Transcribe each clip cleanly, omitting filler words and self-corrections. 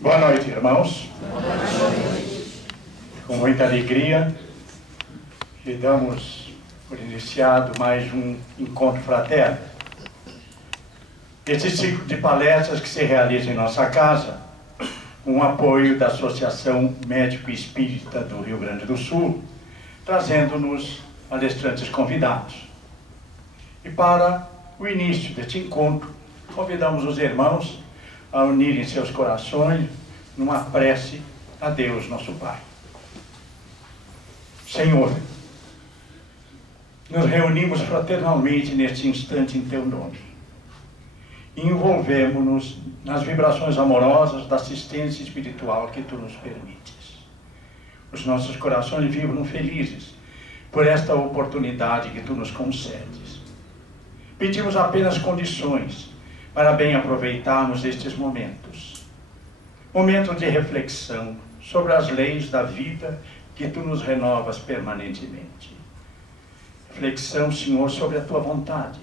Boa noite, irmãos. Boa noite. Com muita alegria, que damos por iniciado mais um encontro fraterno. Este ciclo de palestras que se realiza em nossa casa, com o apoio da Associação Médico Espírita do Rio Grande do Sul, trazendo-nos palestrantes convidados. E para o início deste encontro, convidamos os irmãos a unirem seus corações numa prece a Deus, nosso Pai. Senhor, nos reunimos fraternalmente neste instante em Teu nome. Envolvemos-nos nas vibrações amorosas da assistência espiritual que Tu nos permites. Os nossos corações vibram felizes por esta oportunidade que Tu nos concedes. Pedimos apenas condições para bem aproveitarmos estes momentos. Momentos de reflexão sobre as leis da vida que Tu nos renovas permanentemente. Reflexão, Senhor, sobre a Tua vontade,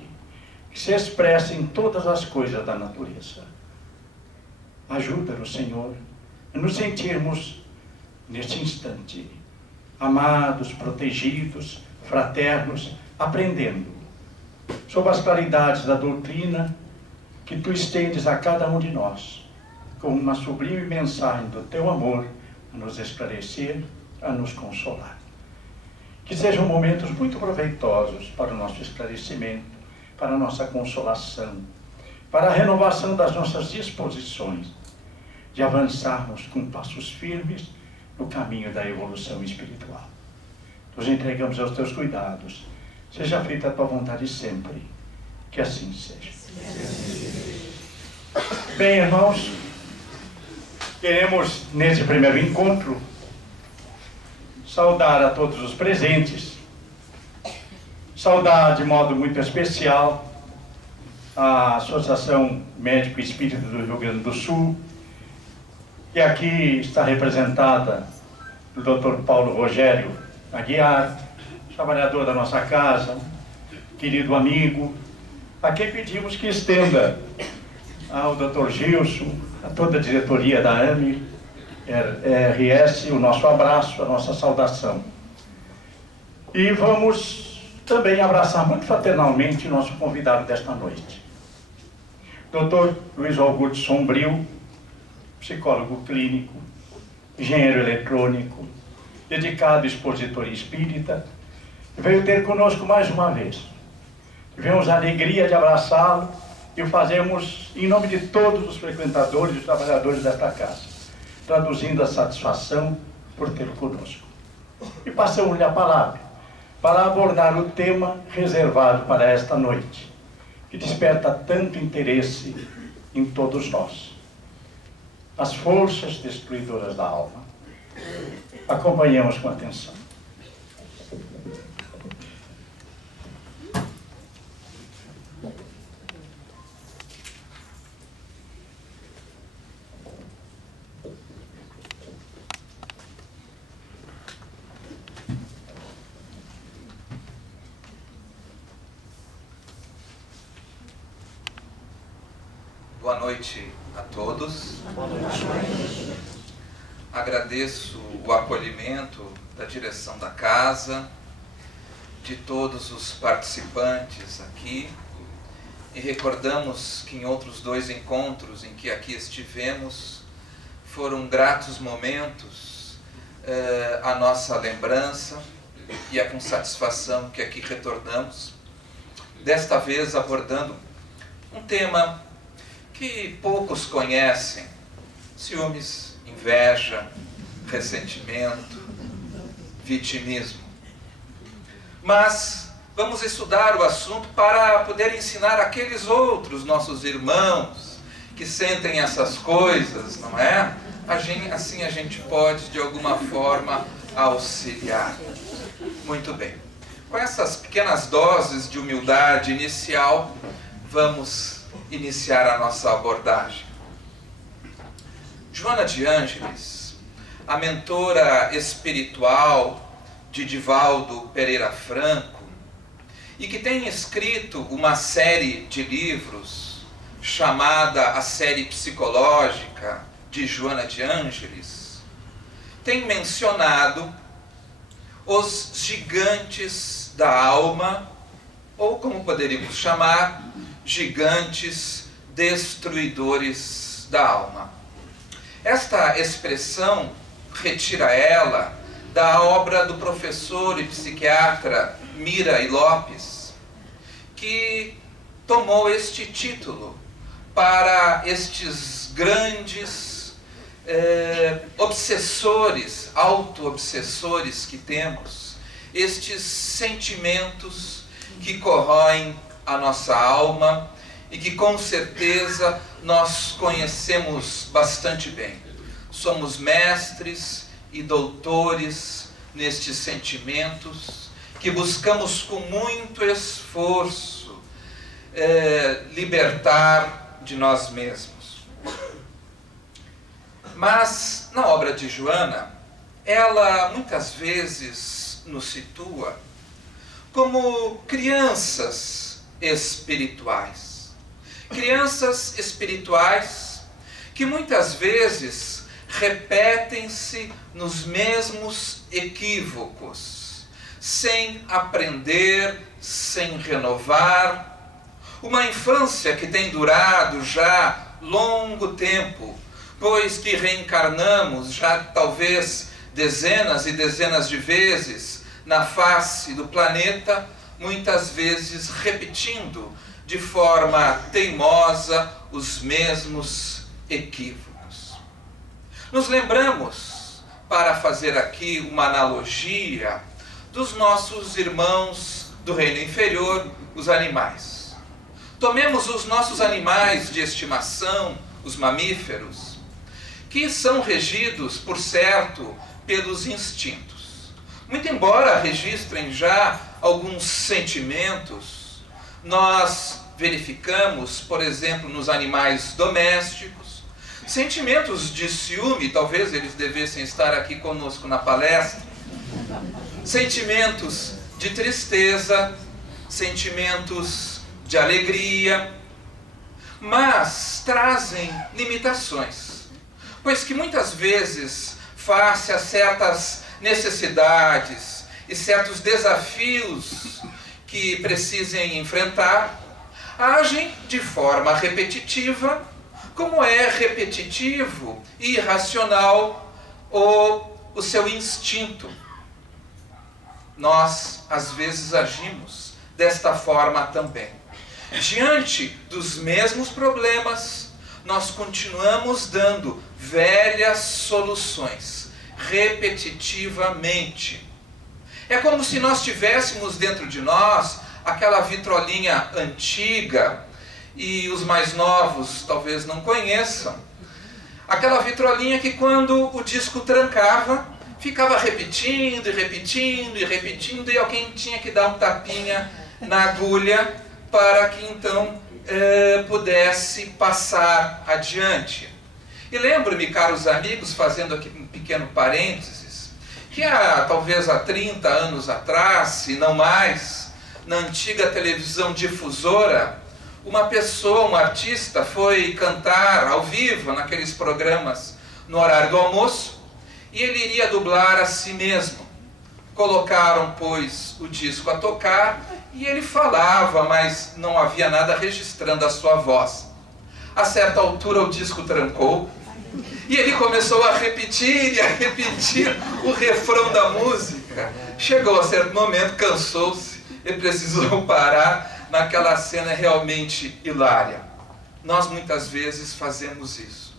que se expressa em todas as coisas da natureza. Ajuda-nos, Senhor, a nos sentirmos, neste instante, amados, protegidos, fraternos, aprendendo sobre as claridades da doutrina que Tu estendes a cada um de nós, como uma sublime mensagem do Teu amor, a nos esclarecer, a nos consolar. Que sejam momentos muito proveitosos para o nosso esclarecimento, para a nossa consolação, para a renovação das nossas disposições, de avançarmos com passos firmes no caminho da evolução espiritual. Nos entregamos aos Teus cuidados. Seja feita a Tua vontade sempre. Que assim seja. Bem, irmãos, queremos, nesse primeiro encontro, saudar a todos os presentes, saudar de modo muito especial a Associação Médico Espírita do Rio Grande do Sul, que aqui está representada pelo Dr. Paulo Rogério Aguiar, trabalhador da nossa casa, querido amigo, a quem pedimos que estenda ao Dr. Gilson, a toda a diretoria da AME, RS, o nosso abraço, a nossa saudação. E vamos também abraçar muito fraternalmente o nosso convidado desta noite, Dr. Luiz Augusto Sombrio, psicólogo clínico, engenheiro eletrônico, dedicado expositor espírita, veio ter conosco mais uma vez. Tivemos a alegria de abraçá-lo e o fazemos em nome de todos os frequentadores e trabalhadores desta casa, traduzindo a satisfação por tê-lo conosco. E passamos-lhe a palavra para abordar o tema reservado para esta noite, que desperta tanto interesse em todos nós: as forças destruidoras da alma. Acompanhamos com atenção. Boa noite a todos. Boa noite. Agradeço o acolhimento da direção da casa, de todos os participantes aqui, e recordamos que em outros dois encontros em que aqui estivemos, foram gratos momentos a nossa lembrança, e é com satisfação que aqui retornamos, desta vez abordando um tema que poucos conhecem: ciúmes, inveja, ressentimento, vitimismo. Mas vamos estudar o assunto para poder ensinar aqueles outros nossos irmãos que sentem essas coisas, não é? Assim a gente pode, de alguma forma, auxiliar. Muito bem. Com essas pequenas doses de humildade inicial, vamos iniciar a nossa abordagem. Joana de Ângeles, a mentora espiritual de Divaldo Pereira Franco, e que tem escrito uma série de livros chamada a série psicológica de Joana de Ângeles, tem mencionado os gigantes da alma, ou como poderíamos chamar, gigantes destruidores da alma. Esta expressão retira ela da obra do professor e psiquiatra Mira Lopes, que tomou este título para estes grandes obsessores, auto-obsessores que temos, estes sentimentos que corroem a nossa alma e que com certeza nós conhecemos bastante bem. Somos mestres e doutores nestes sentimentos que buscamos com muito esforço libertar de nós mesmos. Mas na obra de Joana, ela muitas vezes nos situa como crianças espirituais. Crianças espirituais que muitas vezes repetem-se nos mesmos equívocos, sem aprender, sem renovar. Uma infância que tem durado já longo tempo, pois que reencarnamos já talvez dezenas e dezenas de vezes na face do planeta, muitas vezes repetindo de forma teimosa os mesmos equívocos. Nos lembramos, para fazer aqui uma analogia, dos nossos irmãos do reino inferior, os animais. Tomemos os nossos animais de estimação, os mamíferos, que são regidos, por certo, pelos instintos. Muito embora registrem já alguns sentimentos, nós verificamos, por exemplo, nos animais domésticos, sentimentos de ciúme, talvez eles devessem estar aqui conosco na palestra, sentimentos de tristeza, sentimentos de alegria, mas trazem limitações, pois que muitas vezes, face a certas necessidades e certos desafios que precisem enfrentar, agem de forma repetitiva, como é repetitivo e irracional o seu instinto. Nós, às vezes, agimos desta forma também. Diante dos mesmos problemas, nós continuamos dando velhas soluções, repetitivamente. É como se nós tivéssemos dentro de nós aquela vitrolinha antiga, e os mais novos talvez não conheçam, aquela vitrolinha que quando o disco trancava, ficava repetindo e repetindo e repetindo, e alguém tinha que dar um tapinha na agulha para que então pudesse passar adiante. E lembro-me, caros amigos, fazendo aqui um pequeno parênteses, que talvez há 30 anos atrás, se não mais, na antiga televisão difusora, uma pessoa, um artista, foi cantar ao vivo naqueles programas no horário do almoço, e ele iria dublar a si mesmo. Colocaram, pois, o disco a tocar, e ele falava, mas não havia nada registrando a sua voz. A certa altura o disco trancou, e ele começou a repetir e a repetir o refrão da música. Chegou a certo momento, cansou-se e precisou parar. Naquela cena realmente hilária. Nós muitas vezes fazemos isso.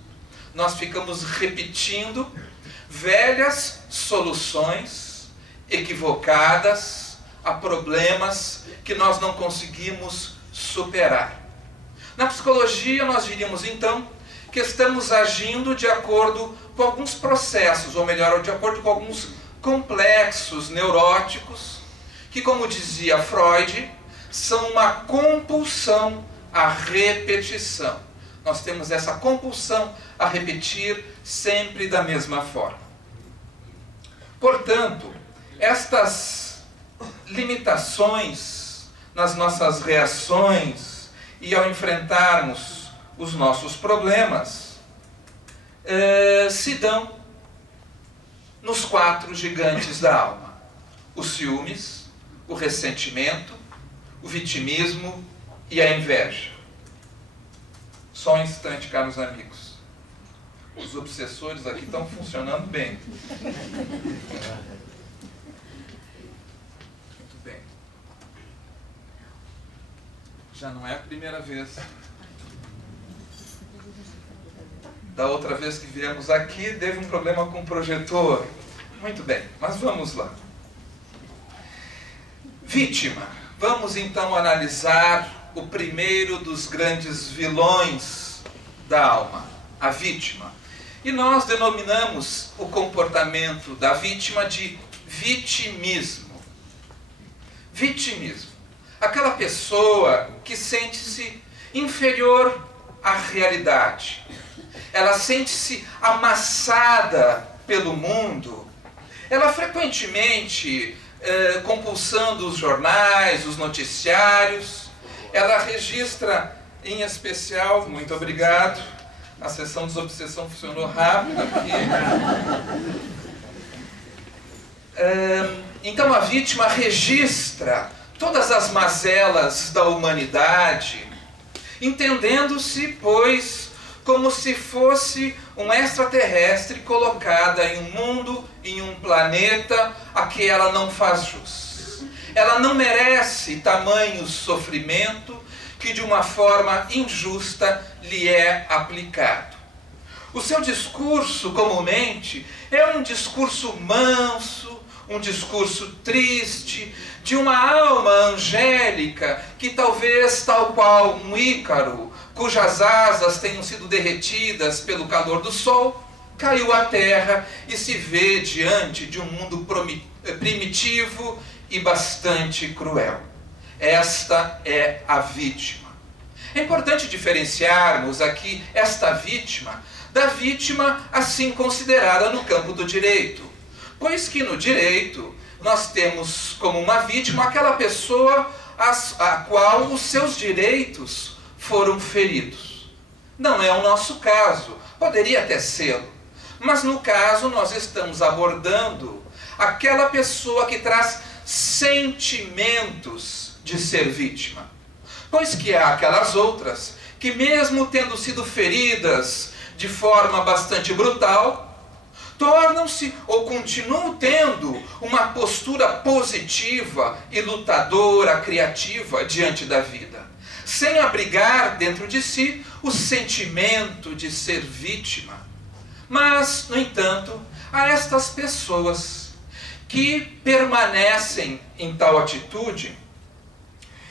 Nós ficamos repetindo velhas soluções equivocadas a problemas que nós não conseguimos superar. Na psicologia nós diríamos então que estamos agindo de acordo com alguns processos, ou melhor, de acordo com alguns complexos neuróticos, que, como dizia Freud, são uma compulsão à repetição. Nós temos essa compulsão a repetir sempre da mesma forma. Portanto, estas limitações nas nossas reações e ao enfrentarmos os nossos problemas, se dão nos 4 gigantes da alma: os ciúmes, o ressentimento, o vitimismo e a inveja. Só um instante, caros amigos. Os obsessores aqui estão funcionando bem. Muito bem. Já não é a primeira vez. Da outra vez que viemos aqui, teve um problema com o projetor. Muito bem, mas vamos lá. Vítima. Vamos então analisar o primeiro dos grandes vilões da alma, a vítima. E nós denominamos o comportamento da vítima de vitimismo. Vitimismo. Aquela pessoa que sente-se inferior à realidade. Ela sente-se amassada pelo mundo. Ela frequentemente, compulsando os jornais, os noticiários, ela registra em especial, muito obrigado, a sessão de desobsessão funcionou rápido aqui. Então a vítima registra todas as mazelas da humanidade, entendendo-se, pois, como se fosse um extraterrestre colocada em um mundo, em um planeta a que ela não faz jus. Ela não merece tamanho sofrimento que de uma forma injusta lhe é aplicado. O seu discurso, comumente, é um discurso manso, um discurso triste, de uma alma angélica que talvez, tal qual um Ícaro, cujas asas tenham sido derretidas pelo calor do sol, caiu à terra e se vê diante de um mundo primitivo e bastante cruel. Esta é a vítima. É importante diferenciarmos aqui esta vítima da vítima assim considerada no campo do direito, pois que no direito nós temos como uma vítima aquela pessoa a qual os seus direitos foram feridos. Não é o nosso caso, poderia até ser, mas no caso nós estamos abordando aquela pessoa que traz sentimentos de ser vítima, pois que há aquelas outras que, mesmo tendo sido feridas de forma bastante brutal, tornam-se ou continuam tendo uma postura positiva e lutadora, criativa diante da vida, sem abrigar dentro de si o sentimento de ser vítima. Mas, no entanto, há estas pessoas que permanecem em tal atitude,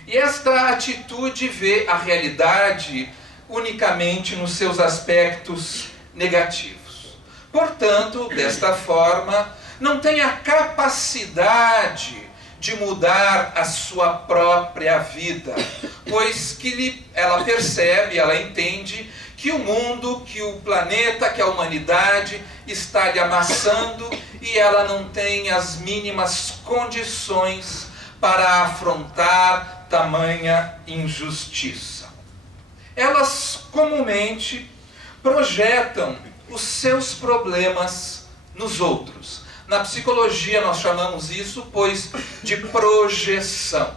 e esta atitude vê a realidade unicamente nos seus aspectos negativos. Portanto, desta forma, não tem a capacidade de mudar a sua própria vida, pois que ela percebe, ela entende que o mundo, que o planeta, que a humanidade está lhe amassando e ela não tem as mínimas condições para afrontar tamanha injustiça. Elas comumente projetam os seus problemas nos outros. Na psicologia nós chamamos isso, pois, de projeção.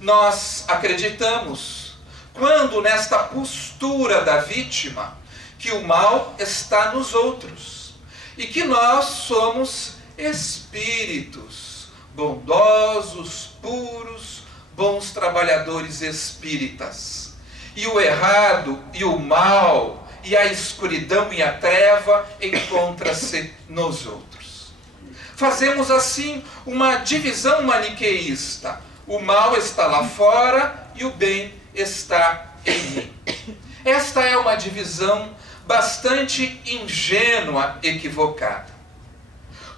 Nós acreditamos, quando nesta postura da vítima, que o mal está nos outros e que nós somos espíritos bondosos, puros, bons trabalhadores espíritas. E o errado e o mal e a escuridão e a treva encontra-se nos outros. Fazemos assim uma divisão maniqueísta. O mal está lá fora e o bem está em mim. Esta é uma divisão bastante ingênua, equivocada.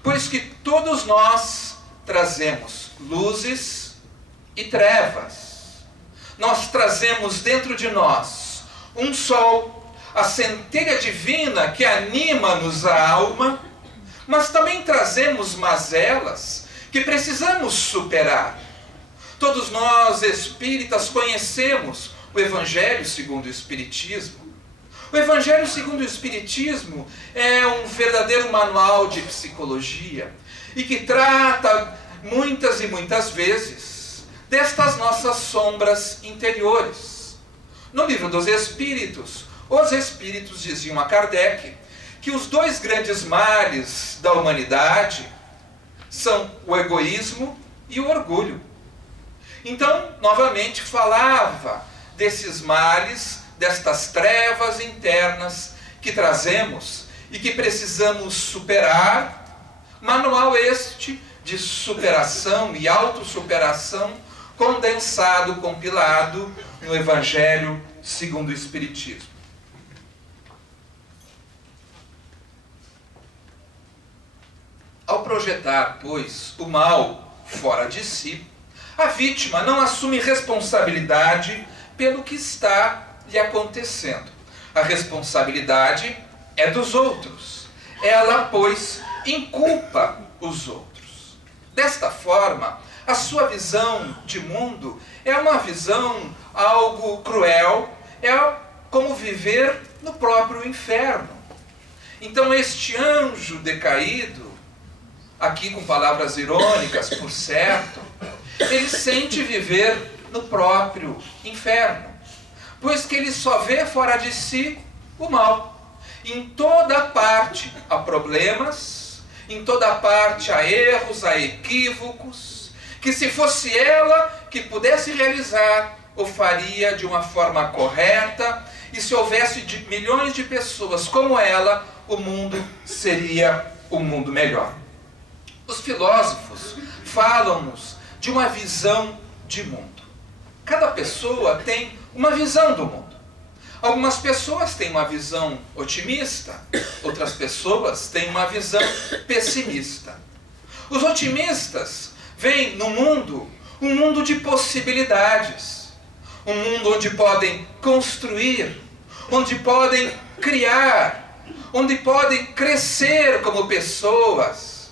Pois que todos nós trazemos luzes e trevas. Nós trazemos dentro de nós um sol, a centelha divina que anima-nos a alma, mas também trazemos mazelas que precisamos superar. Todos nós, espíritas, conhecemos o Evangelho segundo o Espiritismo. O Evangelho segundo o Espiritismo é um verdadeiro manual de psicologia e que trata muitas e muitas vezes destas nossas sombras interiores. No livro dos Espíritos, os Espíritos diziam a Kardec que os dois grandes males da humanidade são o egoísmo e o orgulho. Então, novamente, falava desses males, destas trevas internas que trazemos e que precisamos superar. Manual este de superação e autossuperação, condensado, compilado no Evangelho segundo o Espiritismo. Ao projetar, pois, o mal fora de si, a vítima não assume responsabilidade pelo que está lhe acontecendo. A responsabilidade é dos outros. Ela, pois, inculpa os outros. Desta forma, a sua visão de mundo é uma visão algo cruel, é como viver no próprio inferno. Então, este anjo decaído, aqui com palavras irônicas, por certo, ele sente viver no próprio inferno, pois que ele só vê fora de si o mal. Em toda parte há problemas, em toda parte há erros, há equívocos, que se fosse ela que pudesse realizar, o faria de uma forma correta, e se houvesse milhões de pessoas como ela, o mundo seria um mundo melhor. Os filósofos falam-nos de uma visão de mundo. Cada pessoa tem uma visão do mundo. Algumas pessoas têm uma visão otimista, outras pessoas têm uma visão pessimista. Os otimistas veem no mundo um mundo de possibilidades, um mundo onde podem construir, onde podem criar, onde podem crescer como pessoas,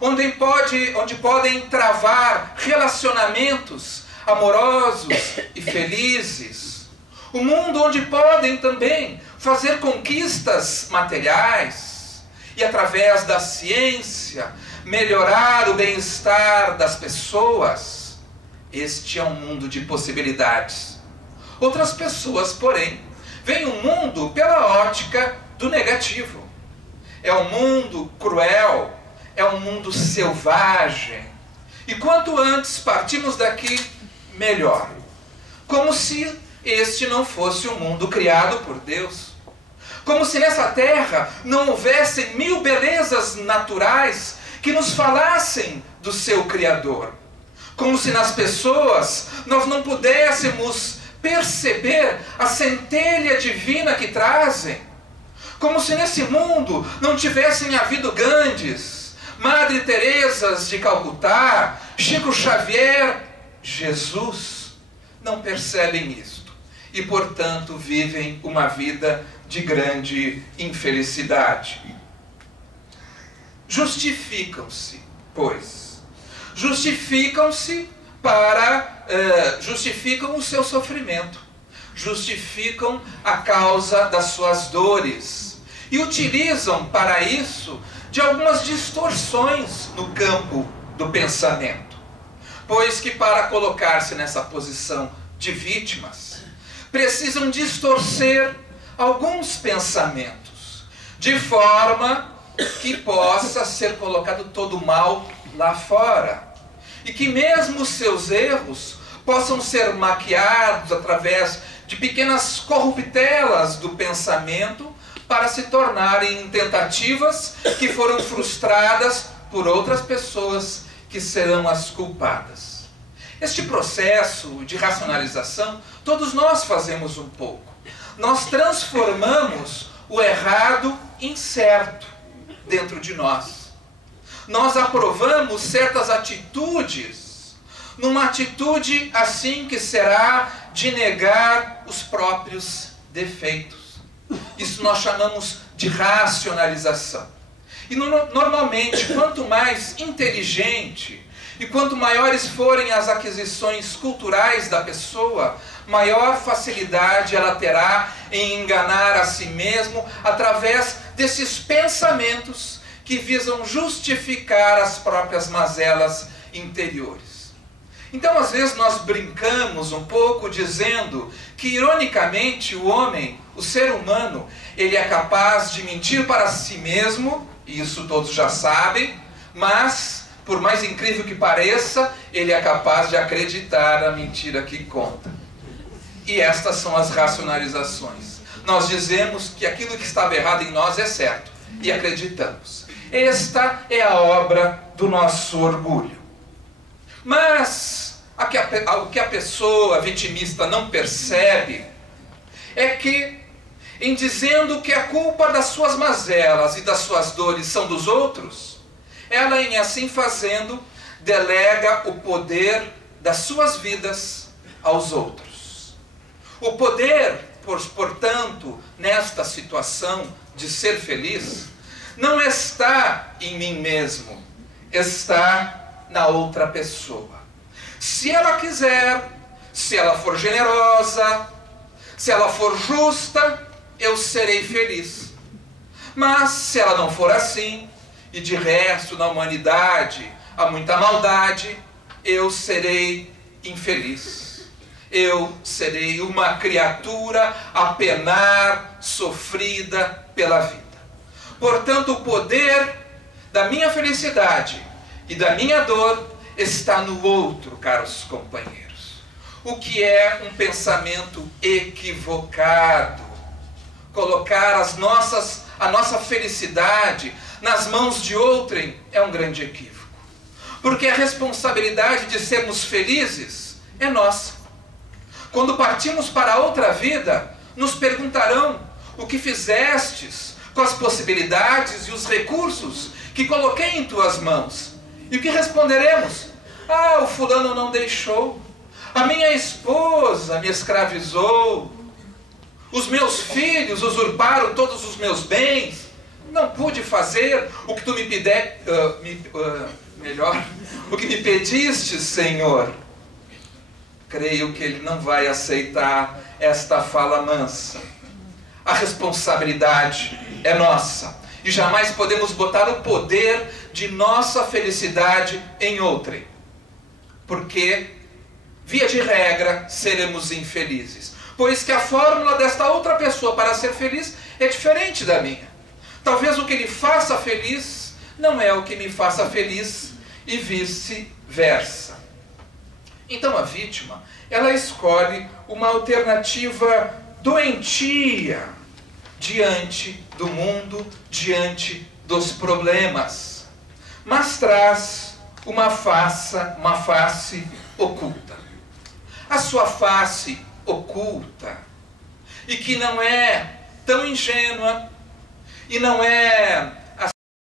onde podem travar relacionamentos amorosos e felizes. Um mundo onde podem também fazer conquistas materiais e, através da ciência, melhorar o bem-estar das pessoas. Este é um mundo de possibilidades. Outras pessoas, porém, veem o mundo pela ótica do negativo. É um mundo cruel, é um mundo selvagem. E quanto antes partimos daqui, melhor. Como se este não fosse um mundo criado por Deus. Como se nessa terra não houvessem mil belezas naturais que nos falassem do seu Criador. Como se nas pessoas nós não pudéssemos perceber a centelha divina que trazem. Como se nesse mundo não tivessem havido Gandhis, Madre Teresas de Calcutá, Chico Xavier, Jesus. Não percebem isto e, portanto, vivem uma vida de grande infelicidade. Justificam-se, pois. Justificam-se justificam o seu sofrimento. Justificam a causa das suas dores. E utilizam para isso de algumas distorções no campo do pensamento. Pois que para colocar-se nessa posição de vítimas, precisam distorcer alguns pensamentos, de forma que possa ser colocado todo o mal lá fora. E que mesmo os seus erros possam ser maquiados através de pequenas corruptelas do pensamento para se tornarem tentativas que foram frustradas por outras pessoas que serão as culpadas. Este processo de racionalização, todos nós fazemos um pouco. Nós transformamos o errado em certo dentro de nós. Nós aprovamos certas atitudes numa atitude assim que será de negar os próprios defeitos. Isso nós chamamos de racionalização. E normalmente, quanto mais inteligente E quanto maiores forem as aquisições culturais da pessoa, maior facilidade ela terá em enganar a si mesmo através desses pensamentos que visam justificar as próprias mazelas interiores. Então, às vezes, nós brincamos um pouco dizendo que, ironicamente, o homem, o ser humano, ele é capaz de mentir para si mesmo, e isso todos já sabem, mas, por mais incrível que pareça, ele é capaz de acreditar na mentira que conta. E estas são as racionalizações. Nós dizemos que aquilo que estava errado em nós é certo, e acreditamos. Esta é a obra do nosso orgulho. Mas o que a pessoa vitimista não percebe é que, em dizendo que a culpa das suas mazelas e das suas dores são dos outros, ela, em assim fazendo, delega o poder das suas vidas aos outros. O poder, portanto, nesta situação de ser feliz, não está em mim mesmo, está na outra pessoa. Se ela quiser, se ela for generosa, se ela for justa, eu serei feliz. Mas se ela não for assim, e de resto na humanidade há muita maldade, eu serei infeliz. Eu serei uma criatura a penar, sofrida pela vida. Portanto, o poder da minha felicidade e da minha dor está no outro, caros companheiros. O que é um pensamento equivocado. Colocar a nossa felicidade nas mãos de outrem é um grande equívoco. Porque a responsabilidade de sermos felizes é nossa. Quando partimos para outra vida, nos perguntarão o que fizestes com as possibilidades e os recursos que coloquei em tuas mãos. E o que responderemos? Ah, o fulano não deixou. A minha esposa me escravizou. Os meus filhos usurparam todos os meus bens. Não pude fazer o que tu me o que me pediste, Senhor. Creio que Ele não vai aceitar esta fala mansa. A responsabilidade é nossa. E jamais podemos botar o poder de nossa felicidade em outrem. Porque, via de regra, seremos infelizes. Pois que a fórmula desta outra pessoa para ser feliz é diferente da minha. Talvez o que lhe faça feliz não é o que me faça feliz e vice-versa. Então a vítima, ela escolhe uma alternativa doentia diante do mundo, diante dos problemas, mas traz uma face oculta. A sua face oculta, e que não é tão ingênua, e não é